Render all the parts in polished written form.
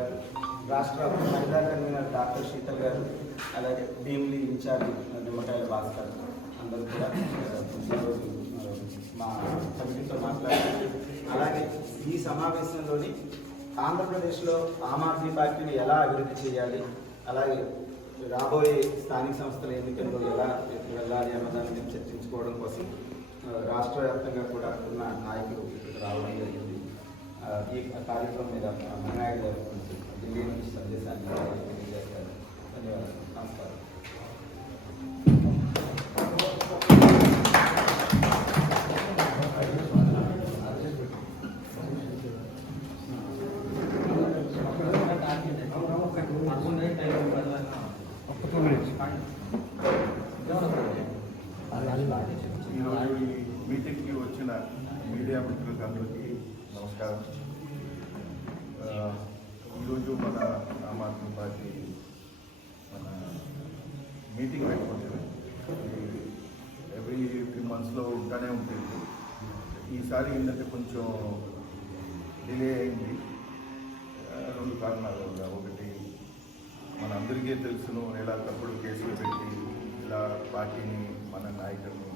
గారు, రాష్ట్ర మహిళా కన్వీనర్ డాక్టర్ శీతల్ గారు, అలాగే భీమిలి ఇన్ఛార్జ్ నిమ్మకాయల భాస్కర్ అందరూ కూడా ఈరోజు మా కమిటీతో మాట్లాడారు. అలాగే ఈ సమావేశంలోని ఆంధ్రప్రదేశ్లో ఆమ్ ఆద్మీ పార్టీని ఎలా అభివృద్ధి చేయాలి, అలాగే రాబోయే స్థానిక సంస్థల ఎన్నికల్లో ఎలా వెళ్ళాలి అన్నదాన్ని మేము చర్చించుకోవడం కోసం రాష్ట్ర వ్యాప్తంగా కూడా ఉన్న నాయకులు ఇక్కడికి రావడం జరిగింది. ఈ కార్యక్రమం మీద మన్నాయుడు గారు ఢిల్లీ నుంచి సందేశాన్ని తెలియజేస్తారు. ధన్యవాదాలు. నమస్కారం. ఈరోజు ఈ మీటింగ్కి వచ్చిన మీడియా మిత్రులకు అందరికీ నమస్కారం. ఈరోజు మన ఆమ్ ఆద్మీ పార్టీ మన మీటింగ్ పెట్టుకుంటుంది. ఎవ్రీ 3 monthsలో ఉంటానే ఉంటుంది. ఈసారి ఏంటంటే కొంచెం డిలే అయింది. 2 కారణాలు. ఒకటి, మన అందరికీ తెలుసును ఎలా తప్పుడు కేసులు పెట్టి ఇలా పార్టీని మన నాయకులను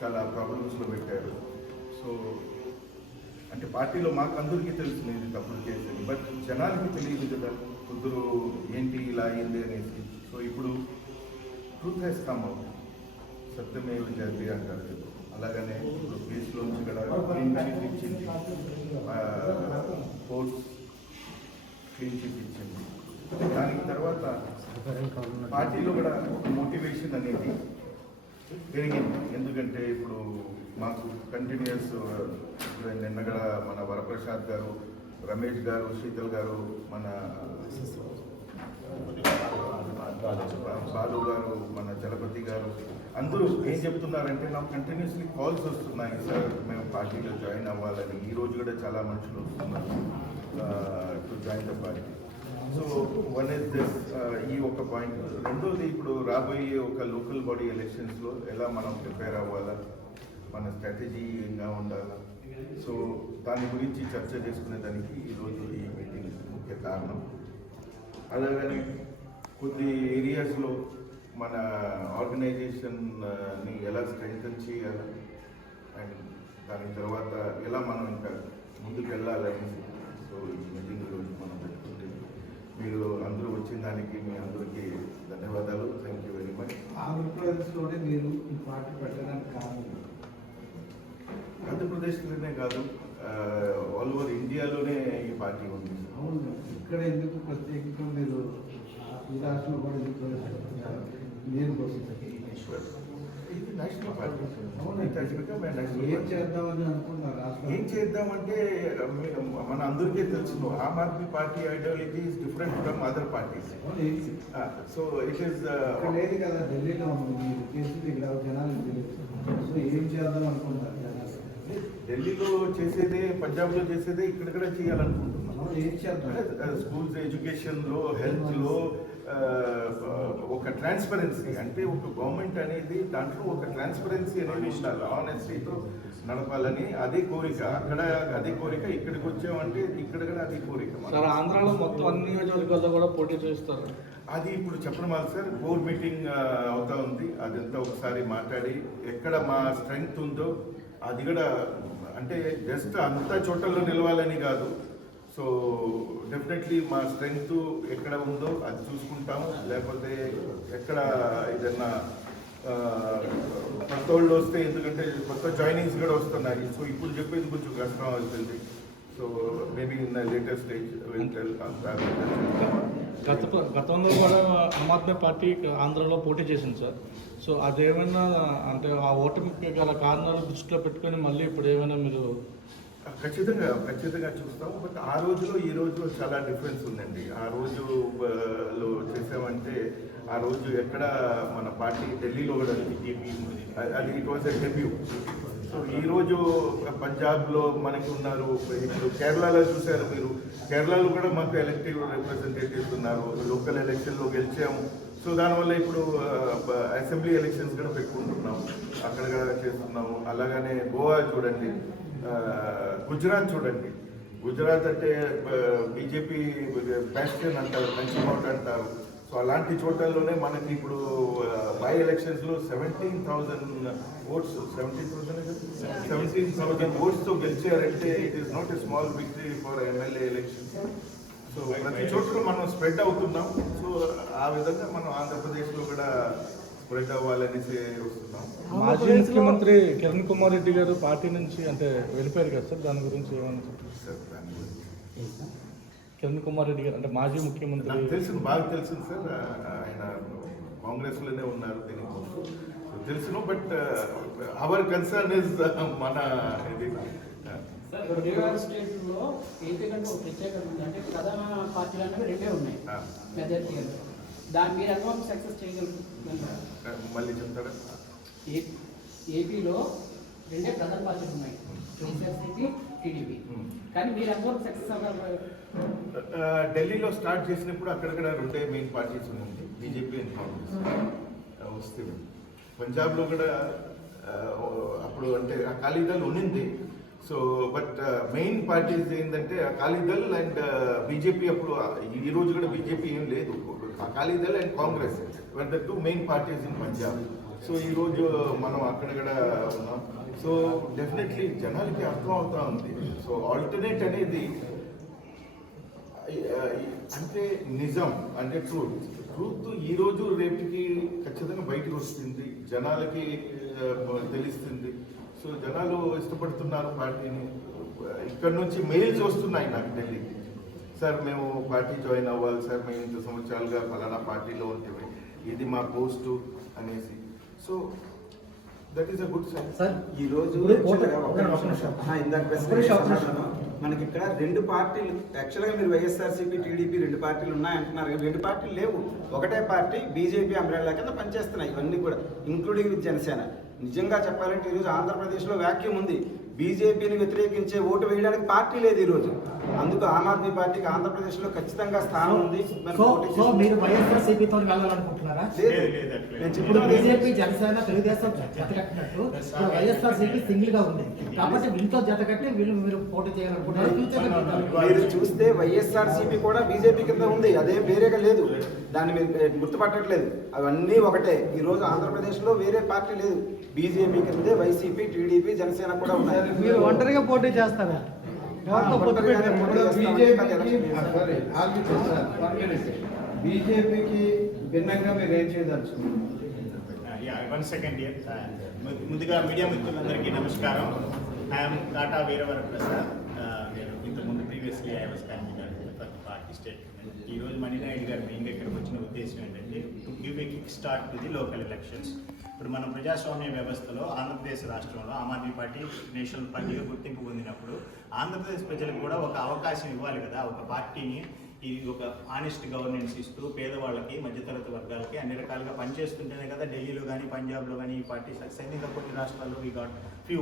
చాలా ప్రాబ్లమ్స్లో పెట్టారు. సో అంటే పార్టీలో మాకు అందరికీ తెలుసు ఇది తప్పుడు కేసు, బట్ జనానికి తెలియదు కదా కుదురు ఏంటి ఇలా అయింది అనేసి. సో ఇప్పుడు ట్రూత్ హెస్ కమ్ అవుట్, సత్యమేవ జయతే అంటారు. అలాగనే ఇప్పుడు కేసులోంచి కూడా క్లీన్ చిట్ ఇచ్చింది, కోర్ట్స్ క్లీన్ చిట్ ఇచ్చింది. దానికి తర్వాత పార్టీలో కూడా మోటివేషన్ అనేది పెరిగింది. ఎందుకంటే ఇప్పుడు మాకు కంటిన్యూస్ నిన్న కూడా మన వరప్రసాద్ గారు, రమేష్ గారు, శీతల్ గారు, మన బాలు గారు, మన చలపతి గారు అందరూ ఏం చెప్తున్నారంటే నాకు కంటిన్యూస్లీ కాల్స్ వస్తున్నాయి, సార్ మేము పార్టీలో జాయిన్ అవ్వాలని. ఈరోజు కూడా చాలా మనుషులు వస్తున్నారు to join the party. So one is this, ఈ ఒక పాయింట్. రెండోది, ఇప్పుడు రాబోయే ఒక లోకల్ బాడీ ఎలక్షన్స్లో ఎలా మనం ప్రిపేర్ అవ్వాలా, మన స్ట్రాటజీ ఎలా ఉండాలా, సో దాని గురించి చర్చ చేసుకునేదానికి ఈరోజు ఈ మీటింగ్ ముఖ్య కారణం. అలాగనే కొన్ని ఏరియాస్లో మన ఆర్గనైజేషన్ని ఎలా స్ట్రెంగ్తన్ చేయాలి అండ్ దాని తర్వాత ఎలా మనం ఇంకా ముందుకు వెళ్ళాలని సో ఈ మీటింగ్ రోజు మనం పెట్టుకుంటే మీరు అందరూ వచ్చిన దానికి మీ అందరికీ ధన్యవాదాలు. Thank you very much. ఆంధ్రప్రదేశ్లోనే మీరు ఈ పార్టీ పెట్టడానికి కారణం? ఆంధ్రప్రదేశ్లోనే కాదు, ఆల్ ఓవర్ ఇండియాలోనే ఈ పార్టీ ఉంది. అవును, ఇక్కడ ఎందుకు ప్రత్యేకంగా మీరు ఈ రాష్ట్రంలో కూడా ఎందుకు నేను నేషనల్ పార్టీ. ఏం చేద్దామని అనుకున్నారు? ఏం చేద్దామంటే మన అందరికీ తెలుసు Aam Aadmi Party ideology is different from other parties. So it is లేదు కదా, ఢిల్లీలో మీరు చేసింది ఇక్కడ జనాలు తెలియదు. సో ఏం చేద్దాం అనుకుంటారు జనాలు? ఢిల్లీలో చేసేదే, పంజాబ్లో చేసేదే ఇక్కడ కూడా చేయాలనుకుంటున్నాం. ఏం చేద్దాం? స్కూల్స్ ఎడ్యుకేషన్లో, హెల్త్లో ఒక ట్రాన్స్పరెన్సీ, అంటే ఒక గవర్నమెంట్ అనేది దాంట్లో ఒక ట్రాన్స్పరెన్సీ అనేది ఉండాలి, ఆనెస్టీతో నడపాలని. అదే కోరిక, అక్కడ అదే కోరిక. ఇక్కడికి వచ్చామంటే ఇక్కడ కూడా అదే కోరిక. సార్, ఆంధ్రాలో మొత్తం అన్ని నియోజకవర్గాల్లో కూడా పోటీ చేస్తారు. అది ఇప్పుడు చెప్పడం వల్ల సార్ కోర్ మీటింగ్ అవుతా ఉంది. అదంతా ఒకసారి మాట్లాడి ఎక్కడ మా స్ట్రెంగ్త్ ఉందో అది కూడా, అంటే జస్ట్ అంతా చోటల్లో నిలవాలని కాదు. సో డెఫినెట్లీ మా స్ట్రెంగ్త్ ఎక్కడ ఉందో అది చూసుకుంటాము. లేకపోతే ఎక్కడ ఏదన్నా కొత్త వాళ్ళు వస్తే, ఎందుకంటే కొత్త జాయినింగ్స్ కూడా వస్తున్నాయి. సో ఇప్పుడు చెప్పేది కొంచెం కష్టం అవుతుంది. So maybe in the latest stage గతంలో కూడా ఆమ్ ఆద్మీ పార్టీ ఆంధ్రాలో పోటీ చేసింది సార్. సో అదేమైనా, అంటే ఆ ఓటమికి గల కారణాలు దృష్టిలో పెట్టుకొని మళ్ళీ ఇప్పుడు ఏమైనా మీరు? ఖచ్చితంగా చూస్తాము. బట్ ఆ రోజులో ఈ రోజులో చాలా డిఫరెన్స్ ఉందండి. ఆ రోజులో చేసామంటే ఆ రోజు ఎక్కడ మన పార్టీ ఢిల్లీలో కూడా అది it was a debut. So ఈరోజు పంజాబ్లో మనకి ఉన్నారు, ఇప్పుడు కేరళలో చూశారు మీరు, కేరళలో కూడా మాకు ఎలక్టివ్ రిప్రజెంటేటివ్స్ ఉన్నారు. లోకల్ ఎలక్షన్లో గెలిచాము. సో దానివల్ల ఇప్పుడు అసెంబ్లీ ఎలక్షన్స్ కూడా పెట్టుకుంటున్నాము, అక్కడ కూడా చేస్తున్నాము. అలాగనే గోవా చూడండి, గుజరాత్ చూడండి. గుజరాత్ అంటే బీజేపీ బ్యాస్టియన్ అంటారు, మంచిమౌట్ అంటారు. సో అలాంటి చోటల్లోనే మనకి ఇప్పుడు బై ఎలక్షన్స్లో 17,000 ఓట్స్ 17,000 ఓట్స్తో గెలిచారంటే it is not a small victory for MLA election. So ప్రతి చోట్ల మనం స్ప్రెడ్ అవుతున్నాం. సో ఆ విధంగా మనం ఆంధ్రప్రదేశ్లో కూడా స్ప్రెడ్ అవ్వాలనేసి వస్తున్నాం. మాజీ ముఖ్యమంత్రి కిరణ్ కుమార్ రెడ్డి గారు పార్టీ నుంచి అంటే వెళ్ళిపోయారు కదా సార్, దాని గురించి ఏమన్నా సార్ దాని గురించి కిరణ్ కుమార్ రెడ్డి గారు అంటే మాజీ ముఖ్యమంత్రి నాకు తెలుసు, బాగా తెలుసు సార్. ఆయన కాంగ్రెస్లోనే ఉన్నారు దీనికి ముందు, తెలుసును. బట్ అవర్ కన్సర్న్ ఇస్ మన ఇది బీహార్ స్టేట్లో ఏపీ కంటే ఒక ప్రత్యేకత ఉంది. అంటే ప్రధాన పార్టీలు అనేవి రెండే ఉన్నాయి మెజారిటీ. దాని మీరు ఎంతవరకు సక్సెస్ చేయగలుగుతున్నారు? మళ్ళీ చెప్తారా? ఏపీలో రెండే ప్రధాన పార్టీలు ఉన్నాయి, వైఎస్ఆర్సీపీ, టీడీపీ. కానీ మీరు ఎంతవరకు సక్సెస్ అవ్వాలి? ఢిల్లీలో స్టార్ట్ చేసినప్పుడు అక్కడక్కడ రెండే మెయిన్ పార్టీస్ ఉన్నాయి, బీజేపీ అండ్ కాంగ్రెస్ వస్తే. పంజాబ్లో కూడా అప్పుడు అంటే అకాలీదళ్ ఉన్నింది. సో బట్ మెయిన్ పార్టీస్ ఏంటంటే అకాలీదళ్ అండ్ బీజేపీ. అప్పుడు ఈ రోజు కూడా బీజేపీ ఏం లేదు, Akali Dal and Congress were the two main parties in Punjab. So ఈరోజు మనం అక్కడ కూడా ఉన్నాం. సో డెఫినెట్లీ జనాలకి అర్థం అవుతా ఉంది. సో ఆల్టర్నేట్ అనేది అంటే నిజం, అంటే ట్రూత్ ఈ రోజు రేపుకి ఖచ్చితంగా బయటకు వస్తుంది, జనాలకి తెలుస్తుంది. సో జనాలు ఇష్టపడుతున్నారు పార్టీని. ఇక్కడ నుంచి మెయిల్స్ వస్తున్నాయి నాకు ఢిల్లీకి, సార్ మేము పార్టీ జాయిన్ అవ్వాలి సార్, మేము ఇంత సంవత్సరాలుగా ఫలానా పార్టీలో ఉంటే ఇది మా పోస్టు అనేసి. So that is a good sign. Sir ఈ రోజు ఇందాక మనకి ఇక్కడ రెండు పార్టీలు, యాక్చువల్గా మీరు వైఎస్ఆర్సీపీ, టీడీపీ రెండు పార్టీలు ఉన్నాయంటున్నారు. రెండు పార్టీలు లేవు, ఒకటే పార్టీ బీజేపీ అంబ్రెల్లా కింద పనిచేస్తున్నాయి ఇవన్నీ కూడా, ఇంక్లూడింగ్ విత్ జనసేన. నిజంగా చెప్పాలంటే ఈరోజు ఆంధ్రప్రదేశ్లో వ్యాక్యూమ్ ఉంది. బీజేపీని వ్యతిరేకించే ఓటు వేయడానికి పార్టీ లేదు ఈరోజు. అందుకు ఆమ్ ఆద్మీ పార్టీకి ఆంధ్రప్రదేశ్లో ఖచ్చితంగా స్థానం ఉంది. మీరు వైఎస్ఆర్సీపీతో వెళ్ళాలనుకుంటున్నారా? ఇప్పుడు బీజేపీ, జనసేన, తెలుగుదేశం జతకట్టినట్టు వైఎస్ఆర్సీపీ సింగిల్ గా ఉంది కాబట్టి వీళ్ళతో జతకట్టి వీళ్ళు మీరు పోటీ చేయాలనుకుంటున్నారు. మీరు చూస్తే వైఎస్ఆర్సీపీ కూడా బీజేపీ కింద ఉంది, అదే వేరేగా లేదు. దాన్ని మీరు గుర్తుపట్టట్లేదు, అవన్నీ ఒకటే. ఈ రోజు ఆంధ్రప్రదేశ్లో వేరే పార్టీ లేదు, బీజేపీ కిందే వైసీపీ, టీడీపీ, జనసేన కూడా ఉన్నాయి. మీరు ఒంటరిగా పోటీ చేస్తారా? బీజేపీకి భిన్నంగా మీరు ఏం చేయదలుచుకున్నారు? One second year. ముందుగా మీడియా మిత్రులందరికీ నమస్కారం. ఐఎమ్ టాటా వీరవర ప్రసాద్. నేను ఇంతకుముందు previously I was convener for party statement. ఈరోజు మణినాయుడు గారు మెయిన్గా ఇక్కడికి వచ్చిన ఉద్దేశం ఏంటంటే to give a kick start to the local elections. ఇప్పుడు మనం ప్రజాస్వామ్య వ్యవస్థలో ఆంధ్రప్రదేశ్ రాష్ట్రంలో ఆమ్ ఆద్మీ పార్టీ నేషనల్ పార్టీగా గుర్తింపు పొందినప్పుడు ఆంధ్రప్రదేశ్ ప్రజలకు కూడా ఒక అవకాశం ఇవ్వాలి కదా. ఒక పార్టీని ఇది ఒక ఆనెస్ట్ గవర్నెన్స్ ఇస్తూ పేదవాళ్ళకి, మధ్యతరగతి వర్గాలకి అన్ని రకాలుగా పనిచేస్తుంటేనే కదా ఢిల్లీలో కానీ పంజాబ్లో కానీ ఈ పార్టీ సక్సెస్ అయింది. ఇంకా కొన్ని రాష్ట్రాల్లో we got few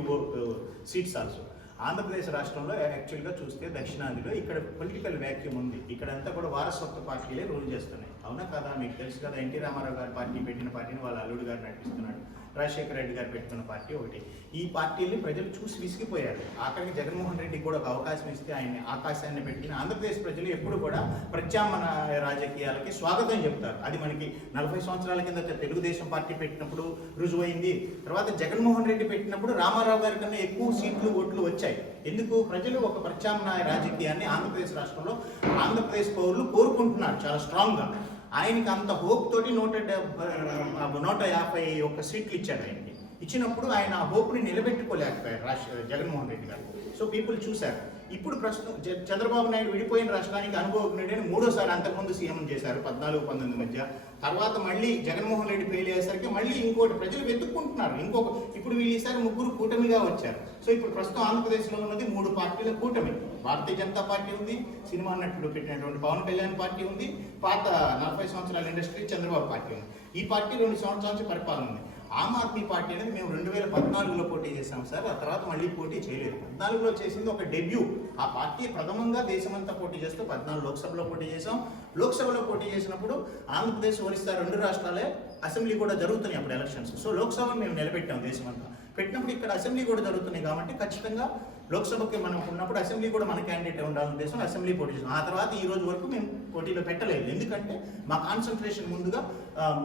seats also. Andhra Pradesh రాష్ట్రంలో యాక్చువల్గా చూస్తే దక్షిణాదిలో ఇక్కడ పొలిటికల్ వ్యాక్యూమ్ ఉంది. ఇక్కడంతా కూడా వారసత్వ పార్టీలే రూల్ చేస్తున్నాయి, అవునా కదా? మీకు తెలుసు కదా, ఎన్టీ రామారావు గారు పార్టీ పెట్టిన పార్టీని వాళ్ళ అల్లుడు గారు నడిపిస్తున్నాడు, రాజశేఖర రెడ్డి గారు పెట్టుకున్న పార్టీ ఒకటి. ఈ పార్టీని ప్రజలు చూసి విసిగిపోయారు. ఆఖరికి జగన్మోహన్ రెడ్డికి కూడా ఒక అవకాశం ఇస్తే ఆయన ఆకాశాన్ని పెట్టిన ఆంధ్రప్రదేశ్ ప్రజలు ఎప్పుడు కూడా ప్రత్యామ్నాయ రాజకీయాలకి స్వాగతం చెప్తారు. అది మనకి 40 సంవత్సరాల కింద తెలుగుదేశం పార్టీ పెట్టినప్పుడు రుజువైంది. తర్వాత జగన్మోహన్ రెడ్డి పెట్టినప్పుడు రామారావు గారి కన్నా ఎక్కువ సీట్లు, ఓట్లు వచ్చాయి. ఎందుకు? ప్రజలు ఒక ప్రత్యామ్నాయ రాజకీయాన్ని ఆంధ్రప్రదేశ్ రాష్ట్రంలో ఆంధ్రప్రదేశ్ పౌరులు కోరుకుంటున్నారు చాలా స్ట్రాంగ్గా. ఆయనకి అంత హోప్ తోటి 151 సీట్లు ఇచ్చారు ఆయనకి. ఇచ్చినప్పుడు ఆయన ఆ హోప్ని నిలబెట్టుకోలేకపోయారు జగన్మోహన్ రెడ్డి గారు. సో పీపుల్ చూశారు. ఇప్పుడు ప్రస్తుతం చంద్రబాబు నాయుడు విడిపోయిన రాష్ట్రానికి అనుభవజ్ఞుడని 3వ సారి అంతకుముందు సీఎం చేశారు 14-19 మధ్య. తర్వాత మళ్ళీ జగన్మోహన్ రెడ్డి ఫెయిల్ అయ్యేసరికి మళ్ళీ ఇంకోటి ప్రజలు వెతుక్కుంటున్నారు. ఇప్పుడు వీళ్ళు ఈసారి 3 కూటమిగా వచ్చారు. సో ఇప్పుడు ప్రస్తుతం ఆంధ్రప్రదేశ్లో ఉన్నది 3 పార్టీల కూటమి. భారతీయ జనతా పార్టీ ఉంది, సినిమా నటుడు పెట్టినటువంటి పవన్ కళ్యాణ్ పార్టీ ఉంది, పాత 40 సంవత్సరాల ఇండస్ట్రీ చంద్రబాబు పార్టీ ఉంది. ఈ పార్టీ 2 సంవత్సరాల నుంచి పరిపాలన ఉంది. ఆమ్ ఆద్మీ పార్టీ అనేది మేము 2014లో పోటీ చేశాం సార్. ఆ తర్వాత మళ్ళీ పోటీ చేయలేదు. 14లో చేసింది ఒక డెబ్యూ. ఆ పార్టీ ప్రథమంగా దేశమంతా పోటీ చేస్తూ 14 లోక్సభలో పోటీ చేసాం. లోక్సభలో పోటీ చేసినప్పుడు ఆంధ్రప్రదేశ్, ఒరిస్సా 2 రాష్ట్రాలే అసెంబ్లీ కూడా జరుగుతున్నాయి అప్పుడు ఎలక్షన్స్. సో లోక్సభ మేము నిలబెట్టాం దేశమంతా. పెట్టినప్పుడు ఇక్కడ అసెంబ్లీ కూడా జరుగుతున్నాయి కాబట్టి ఖచ్చితంగా లోక్సభకి మనం ఉన్నప్పుడు అసెంబ్లీ కూడా మన క్యాండిడేట్ ఉండాలనే ఉద్దేశం అసెంబ్లీ పోటీ చేసాం. ఆ తర్వాత ఈ రోజు వరకు మేము పోటీలో పెట్టలేదు. ఎందుకంటే మా కాన్సన్ట్రేషన్ ముందుగా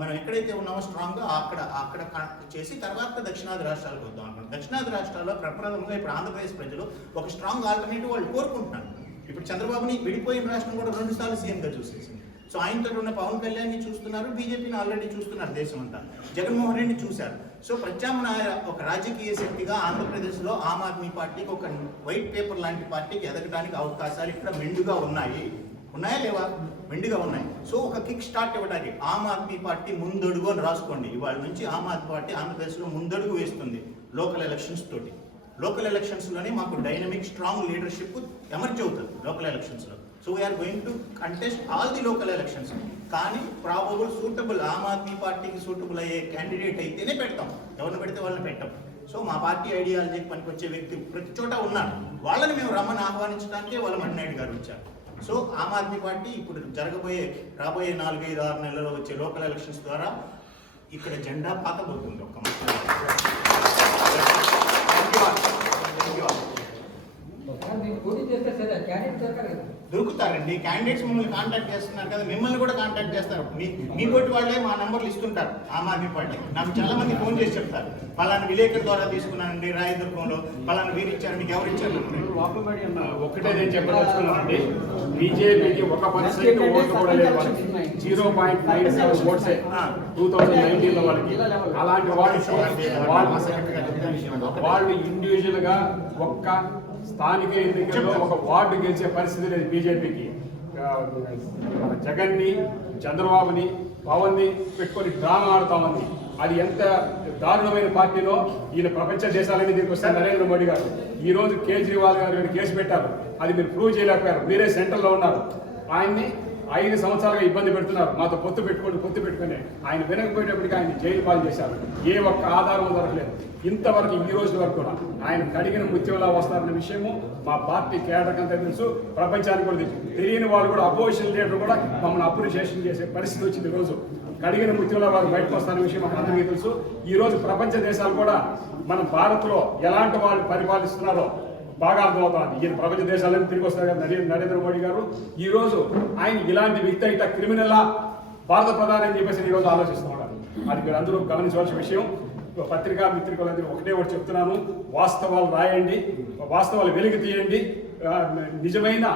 మనం ఎక్కడైతే ఉన్నామో స్ట్రాంగ్గా అక్కడ చేసి తర్వాత దక్షిణాది రాష్ట్రాలకు వద్దాం అనుకుంటున్నాం. దక్షిణాది రాష్ట్రాల్లో ప్రప్రథమంగా ఇప్పుడు ఆంధ్రప్రదేశ్ ప్రజలు ఒక స్ట్రాంగ్ ఆల్టర్నేటివ్ వాళ్ళు కోరుకుంటున్నారు. ఇప్పుడు చంద్రబాబుని విడిపోయిన రాష్ట్రం కూడా 2 సార్లు సీఎంగా చూసేసింది. సో ఆయనతో ఉన్న పవన్ కళ్యాణ్ని చూస్తున్నారు, బీజేపీని ఆల్రెడీ చూస్తున్నారు దేశం అంతా, జగన్మోహన్ రెడ్డిని చూశారు. సో ప్రత్యామ్నాయ ఒక రాజకీయ శక్తిగా ఆంధ్రప్రదేశ్లో ఆమ్ ఆద్మీ పార్టీకి ఒక వైట్ పేపర్ లాంటి పార్టీకి ఎదగడానికి అవకాశాలు ఇక్కడ మెండుగా ఉన్నాయా లేవా? మెండుగా ఉన్నాయి. సో ఒక కిక్ స్టార్ట్ ఇవ్వడానికి ఆమ్ ఆద్మీ పార్టీ ముందడుగు అని రాసుకోండి. ఇవాళ నుంచి ఆమ్ ఆద్మీ పార్టీ ఆంధ్రప్రదేశ్లో ముందడుగు వేస్తుంది లోకల్ ఎలక్షన్స్ తోటి. లోకల్ ఎలక్షన్స్లోనే మాకు డైనమిక్ స్ట్రాంగ్ లీడర్షిప్ ఎమర్జ్ అవుతుంది లోకల్ ఎలక్షన్స్లో. So we are going to contest all the local elections. కానీ ప్రాబబుల్ సూటబుల్ ఆమ్ ఆద్మీ పార్టీకి సూటబుల్ అయ్యే క్యాండిడేట్ అయితేనే పెడతాం, ఎవరిని పెడితే వాళ్ళని పెట్టాం. సో మా పార్టీ ఐడియాలజీకి పనికొచ్చే వ్యక్తి ప్రతి చోట ఉన్నారు. వాళ్ళని మేము రమ్మని ఆహ్వానించడానికే వాళ్ళ మణినాయుడు గారు వచ్చారు. సో ఆమ్ ఆద్మీ పార్టీ ఇప్పుడు రాబోయే 4-5-6 నెలల్లో వచ్చే లోకల్ ఎలక్షన్స్ ద్వారా ఇక్కడ జెండా పాతబోతుంది. ఒక్క దొరుకుతారండి క్యాండిడేట్స్, మిమ్మల్ని కాంటాక్ట్ చేస్తున్నారు కదా, మిమ్మల్ని కూడా కాంటాక్ట్ చేస్తారు. మీ పోటీ వాళ్ళే మా నెంబర్లు ఇస్తుంటారు ఆమ్ ఆద్మీ పార్టీ. నాకు చాలా మంది ఫోన్ చేసి చెప్తారు, పలానా విలేకరు ద్వారా తీసుకున్నానండి రాయదుర్గంలో, పలానా వీరు ఇచ్చారు, మీకు ఎవరు ఇచ్చారు. ఒకటే నేను చెప్పదలుచుకున్నానండి, బీజేపీకి 1% ఓట్లు కూడా లేదు, 0.97 ఓట్సే 2019లో వాళ్ళకి. అలాంటి వాళ్ళు ఇండివిజువల్ గా ఒక్క స్థానిక ఎన్నికల్లో ఒక వార్డు గెలిచే పరిస్థితి లేదు బీజేపీకి. మన జగన్ని, చంద్రబాబుని, పవన్ని పెట్టుకొని డ్రామా ఆడుతామని, అది ఎంత దారుణమైన పార్టీలో ఈయన ప్రపంచ దేశాలన్నీ దీనికి వస్తారు. నరేంద్ర మోడీ గారు ఈ రోజు కేజ్రీవాల్ గారు కేసు పెట్టారు, అది మీరు ప్రూవ్ చేయలేకపోయారు. మీరే సెంట్రల్లో ఉన్నారు, ఆయన్ని 5 సంవత్సరాలుగా ఇబ్బంది పెడుతున్నారు. మాతో పొత్తు పెట్టుకొని ఆయన వినకపోయేటప్పటికి ఆయన జైలు పాలు చేశారు. ఏ ఒక్క ఆధారం దొరకలేదు ఇంతవరకు, ఈ రోజు వరకు కూడా. ఆయన కడిగిన ముత్యంలా వస్తారన్న విషయము మా పార్టీ కేడర్కి అంతా తెలుసు, ప్రపంచానికి కూడా తెలుసు. తెలియని వాళ్ళు కూడా అపోజిషన్ లీడర్ కూడా మమ్మల్ని అప్రిషియేషన్ చేసే పరిస్థితి వచ్చింది. రోజు కడిగిన ముత్యంలో వారు బయటకు వస్తారన్న విషయం మాకు అందరికీ తెలుసు. ఈ రోజు ప్రపంచ దేశాలు కూడా మన భారత్లో ఎలాంటి వాళ్ళు పరిపాలిస్తున్నారో బాగా అర్థమవుతుంది. ఈయన ప్రపంచ దేశాలను తిరిగి వస్తారు కదా నరేంద్ర మోడీ గారు. ఈ రోజు ఆయన ఇలాంటి వ్యక్తి అయితే క్రిమినల్లా భారత ప్రధాని అని చెప్పేసి ఈ రోజు ఆలోచిస్తున్నారు. అది మీరు అందరూ గమనించవలసిన విషయం. పత్రికా మిత్రులందరూ ఒకటే చెప్తున్నాను, వాస్తవాలు రాయండి, వాస్తవాలు వెలికి తీయండి. నిజమైన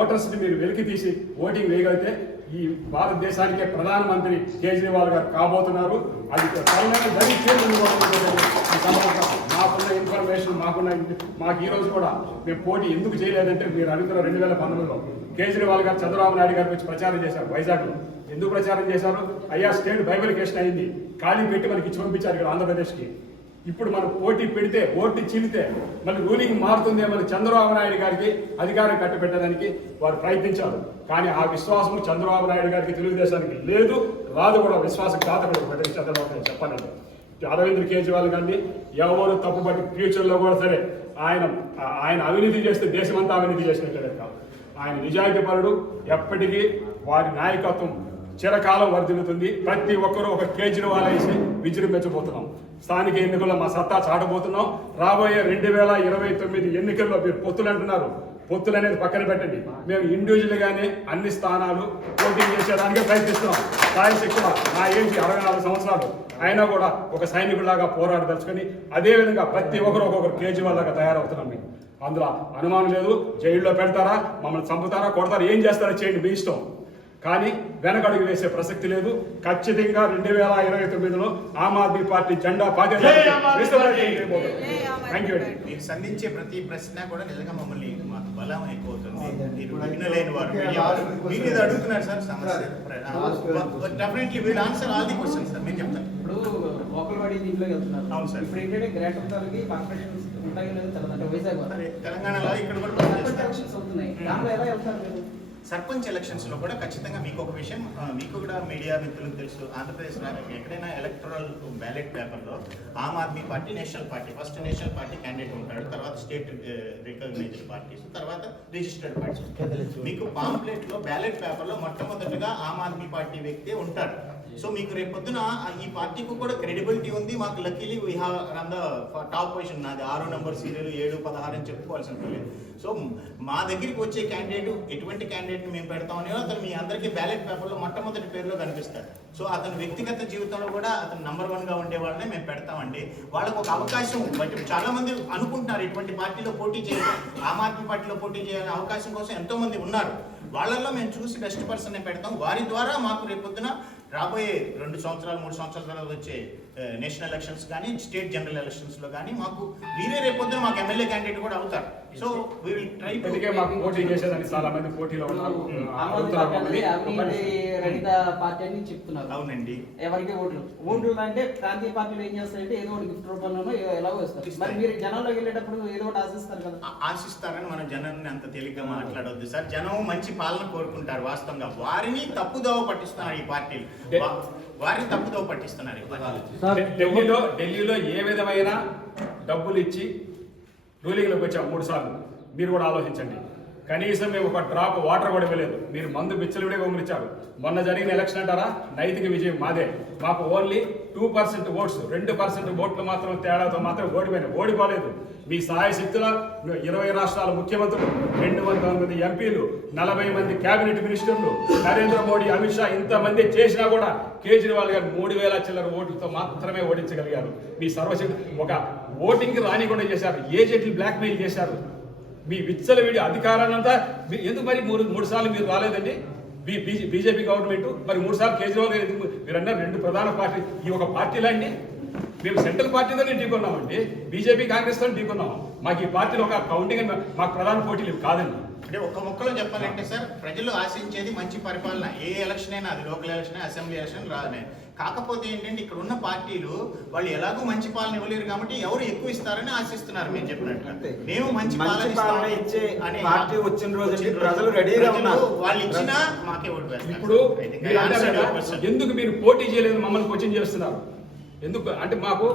ఓటర్స్ని మీరు వెలికి తీసి ఓటింగ్ వేయగలిగితే ఈ భారతదేశానికే ప్రధానమంత్రి కేజ్రీవాల్ గారు కాబోతున్నారు. అది మాకున్న ఇన్ఫర్మేషన్ మాకు ఈ రోజు కూడా మేము పోటీ ఎందుకు చేయలేదంటే, మీరు అడుగుతున్న 2019లో కేజ్రీవాల్ గారు చంద్రబాబు నాయుడు గారికి వచ్చి ప్రచారం చేశారు వైజాగ్లో. ఎందుకు ప్రచారం చేశారు? అయ్యా స్టేట్ బైబిలికేషన్ అయింది, ఖాళీ పెట్టి మనకి ఇచ్చి పంపించారు ఇక్కడ ఆంధ్రప్రదేశ్కి. ఇప్పుడు మనం పోటీ పెడితే ఓటు చీలితే మళ్ళీ రూలింగ్ మారుతుంది, మన చంద్రబాబు నాయుడు గారికి అధికారం కట్టబెట్టడానికి వారు ప్రయత్నించారు. కానీ ఆ విశ్వాసం చంద్రబాబు నాయుడు గారికి, తెలుగుదేశానికి లేదు, రాదు కూడా. విశ్వాసం కాదు చంద్రబాబు నాయుడు చెప్పాలంటే. అరవింద్ కేజ్రీవాల్ గారిని ఎవరు తప్పుపట్టి ఫ్యూచర్లో కూడా సరే ఆయన అవినీతి చేస్తే దేశమంతా అవినీతి చేసినట్లే కాదు. ఆయన నిజాయితీ పరుడు, ఎప్పటికీ వారి నాయకత్వం చిరకాలం వర్ధిల్లుతుంది. ప్రతి ఒక్కరూ ఒక కేజ్రీవాల్ వేసి విజృంభించబోతున్నాం. స్థానిక ఎన్నికల్లో మా సత్తా చాటబోతున్నాం. రాబోయే 2029 ఎన్నికల్లో మీరు పొత్తులు అంటున్నారు, పొత్తులు అనేది పక్కన పెట్టండి. మేము ఇండివిజువల్గానే అన్ని స్థానాలు పోటీ చేసేదానికే ప్రయత్నిస్తున్నాం. సాయశక్తుల నా ఏజ్ 64 సంవత్సరాలు అయినా కూడా ఒక సైనికుడిలాగా పోరాడదలుచుకొని అదేవిధంగా ప్రతి ఒక్కరు ఒక్కొక్కరు కేజ్రీవాల్ లాగా తయారవుతున్నాం. మేము అందులో అనుమానం లేదు. జైల్లో పెడతారా, మమ్మల్ని చంపుతారా, కొడతారా, ఏం చేస్తారో చేయండి, మీ ఇష్టం. కానీ వెనకడుగు వేసే ప్రసక్తి లేదు. ఖచ్చితంగా 2029లో ఆమ్ ఆద్మీ పార్టీ జెండా మీరు సంధించే ప్రతి ప్రశ్న కూడా నిజంగా మమ్మల్ని మాకు బలం ఎక్కువవుతుంది. మీరు వినలేని వారు మీరు ఇది అడుగుతున్నారు సార్ సమస్య. Definitely wheel answer all the questions sir. మీరు చెప్తారు. ఇప్పుడు లోకల్ బాడీ దీంట్లోకి వెళ్తున్నారు. అవును సార్. ఇప్పుడు ఏంటంటే గ్రేటర్ తాలూకి కార్పొరేషన్స్ ఉంటాయి లేదు తెలంగాణ, అంటే వైజాగ్ తెలంగాణలో ఇక్కడ కూడా ఎలక్షన్స్ అవుతున్నాయి. దాంట్లో ఎలా వెళ్తారు మీరు? సర్పంచ్ ఎలక్షన్స్లో కూడా ఖచ్చితంగా మీకు ఒక విషయం, మీకు కూడా మీడియా మిత్రులకు తెలుసు, ఆంధ్రప్రదేశ్ ఎక్కడైనా ఎలక్టరల్ బ్యాలెట్ పేపర్లో Aam Aadmi Party national party, first national party candidate ఉంటాడు, తర్వాత స్టేట్ రికగ్నైజ్డ్ పార్టీస్, తర్వాత రిజిస్టర్డ్ పార్టీస్. మీకు పాంప్లెట్లో బ్యాలెట్ పేపర్లో మొట్టమొదటిగా ఆమ్ ఆద్మీ పార్టీ వ్యక్తే ఉంటారు. సో మీకు రేపు పొద్దున ఈ పార్టీకి కూడా క్రెడిబిలిటీ ఉంది. మాకు luckily we have run the top position. నాది 6 నెంబర్ సీరియల్ 7-16 అని చెప్పుకోవాల్సిన పని. సో మా దగ్గరికి వచ్చే క్యాండిడేట్ ఎటువంటి క్యాండిడేట్ని మేము పెడతామని అతను మీ అందరికీ బ్యాలెట్ పేపర్లో మొట్టమొదటి పేరులో కనిపిస్తాడు. సో అతని వ్యక్తిగత జీవితంలో కూడా అతను నంబర్ 1గా ఉండే వాళ్ళనే మేము పెడతామండి. వాళ్ళకు ఒక అవకాశం బట్టి చాలా మంది అనుకుంటున్నారు ఇటువంటి పార్టీలో పోటీ చేయాలి, ఆమ్ ఆద్మీ పార్టీలో పోటీ చేయాలనే అవకాశం కోసం ఎంతో మంది ఉన్నారు. వాళ్ళల్లో మేము చూసి బెస్ట్ పర్సన్ పెడతాం. వారి ద్వారా మాకు రేపొద్దున రాబోయే 2 సంవత్సరాలు 3 సంవత్సరాల తర్వాత వచ్చే నేషనల్ ఎలక్షన్స్ కానీ స్టేట్ జనరల్ ఎలక్షన్స్లో కానీ మాకు వీరే రేపొద్దున మాకు ఎమ్మెల్యే క్యాండిడేట్ కూడా అవుతారు. So we will try. అందుకే మాకు పోటీ చేసేదానికి చాలా మంది పోటీలో ఉన్నారు. అవినీతి రహిత పార్టీ అని చెప్తున్నారు. అవునండి. ఎవరికి ఓట్లు అంటే ప్రాంతీయ పార్టీలు ఏం చేస్తారంటే ఏదో ఒకటి గిఫ్ట్ రూపంలోనో ఎలాగో ఇస్తారు. మరి మీరు జనంలోకి వెళ్ళేటప్పుడు ఏదో ఒకటి ఆశిస్తారు కదా. ఆశిస్తారని మనం జనాన్ని అంత తేలిగ్గా మాట్లాడొద్దు సార్. జనం మంచి పాలన కోరుకుంటారు. వాస్తవంగా వారిని తప్పుదోవ పట్టిస్తున్నారు ఈ పార్టీలు. వారిని తప్పుదోవ పట్టిస్తున్నారు ఈ పార్టీలు. ఢిల్లీలో ఏ విధమైన డబ్బులు ఇచ్చి రూలింగ్లోకి వచ్చాం 3 సార్లు. మీరు కూడా ఆలోచించండి. కనీసం మేము ఒక డ్రాప్ వాటర్ కూడా ఇవ్వలేదు. మీరు మందు బిచ్చలుడే గమనించారు. మొన్న జరిగిన ఎలక్షన్ అంటారా, నైతిక విజయం మాదే. మాకు ఓన్లీ 2% ఓట్స్, 2% ఓట్లు మాత్రం తేడాతో మాత్రం ఓడిపోలేదు. మీ సహాయ శక్తుల 20 రాష్ట్రాల ముఖ్యమంత్రులు, 209 ఎంపీలు, 40 మంది కేబినెట్ మినిస్టర్లు, నరేంద్ర మోడీ, అమిత్ షా ఇంతమంది చేసినా కూడా కేజ్రీవాల్ గారు 3000 చిల్లర ఓట్లతో మాత్రమే ఓడించగలిగారు. మీ సర్వశక్తి ఒక ఓటింగ్కి రానికుండా చేశారు. ఏజెంట్లు బ్లాక్మెయిల్ చేశారు. మీ విచ్చలవిడి అధికారాన్నంతా ఎందుకు మరి 3 సార్లు మీరు రాలేదండి? బీజేపీ గవర్నమెంట్ మరి 3 సార్లు కేజ్రీవాల్ గారు ఎందుకు? మీరన్నారు 2 ప్రధాన పార్టీ, ఈ ఒక పార్టీలా అండి? మేము సెంట్రల్ పార్టీతోనే ఢీకొన్నామండి, బీజేపీ కాంగ్రెస్తో ఢీకొన్నాము. మాకు ఈ పార్టీలో ఒక కౌంటింగ్ మాకు ప్రధాన పోటీలు కాదండి. అంటే ఒక్క ముక్కలో చెప్పాలంటే సార్, ప్రజలు ఆశించేది మంచి పరిపాలన. ఏ ఎలక్షన్ అయినా, అది లోకల్ ఎలక్షన్, అసెంబ్లీ ఎలక్షన్ రానే. కాకపోతే ఏంటంటే ఇక్కడ ఉన్న పార్టీలు వాళ్ళు ఎలాగో మంచి పాలన ఇవ్వలేరు కాబట్టి ఎవరు ఎక్కువ ఇస్తారని ఆశిస్తున్నారు. మేము చెప్పినట్టు మేము మంచి పాలన ఇచ్చే పార్టీ వచ్చిన రోజు ప్రజలు రెడీగా ఉన్నారు. వాళ్ళు ఇచ్చినా మాకే ఓటు వేస్తారు. ఇప్పుడు ఎందుకు మీరు పోటీ చేయలేదు, మమ్మల్ని క్వశ్చన్ చేస్తున్నారు ఎందుకు అంటే మాకు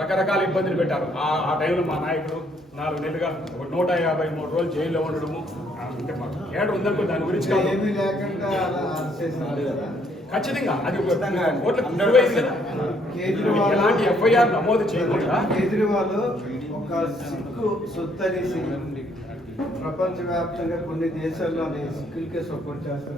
రకరకాల ఇబ్బందులు పెట్టారు. ఆ టైంలో మా నాయకుడు 4 నెలలుగా 153 రోజులు జైల్లో ఉండడము అంటే మాకు ఏడు ఉందనుకో, దాని గురించి ఖచ్చితంగా అది ఎలాంటి ఎఫ్ఐఆర్ నమోదు చేయకుండా కేజ్రీవాల్ ఒక సిక్కు సొత్తనేసి ప్రపంచవ్యాప్తంగా కొన్ని దేశాల్లో సిక్కులకే సపోర్ట్ చేస్తారు.